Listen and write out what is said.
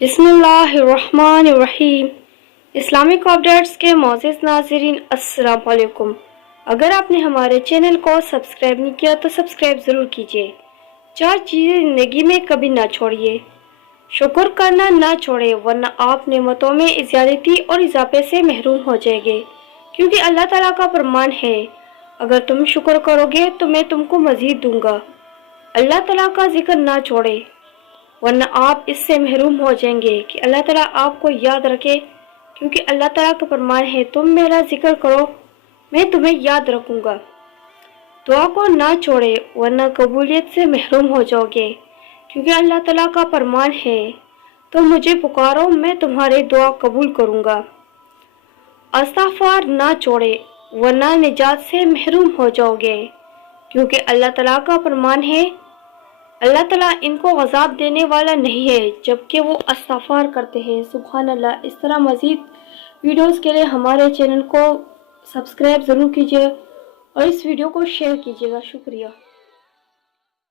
बिस्मिल्लाहिर्रहमानिर्रहीम। Islamic updates के मोअज़्ज़िज़ नाज़रीन, अस्सलाम वालेकुम। अगर आपने हमारे चैनल को सब्सक्राइब नहीं किया तो सब्सक्राइब ज़रूर कीजिए। 4 चीज़ें ज़िंदगी में कभी ना छोड़िए। शुक्र करना ना छोड़े, वरना आप नेमतों में ज़्यादती और इजाफे से महरूम हो जाएंगे, क्योंकि अल्लाह ताला का फरमान है, अगर तुम शुक्र करोगे तो मैं तुमको मज़ीद दूंगा। अल्लाह ताला का जिक्र ना छोड़े, वरना आप इससे महरूम हो जाएंगे कि अल्लाह ताला आपको याद रखे, क्योंकि अल्लाह ताला का फरमान है, तुम मेरा जिक्र करो मैं तुम्हें याद रखूंगा। दुआ को ना छोड़े, वरना कबूलियत से महरूम हो जाओगे, क्योंकि अल्लाह ताला का फरमान है, तो मुझे पुकारो मैं तुम्हारी दुआ कबूल करूंगा। इस्तिग़फ़ार ना छोड़े, वरना निजात से महरूम हो जाओगे, क्योंकि अल्लाह ताला का फरमान है, अल्लाह ताला इनको अज़ाब देने वाला नहीं है जबकि वो इस्तिग़फ़ार करते हैं। सुभान अल्लाह। इस तरह मज़ीद वीडियोस के लिए हमारे चैनल को सब्सक्राइब ज़रूर कीजिए और इस वीडियो को शेयर कीजिएगा। शुक्रिया।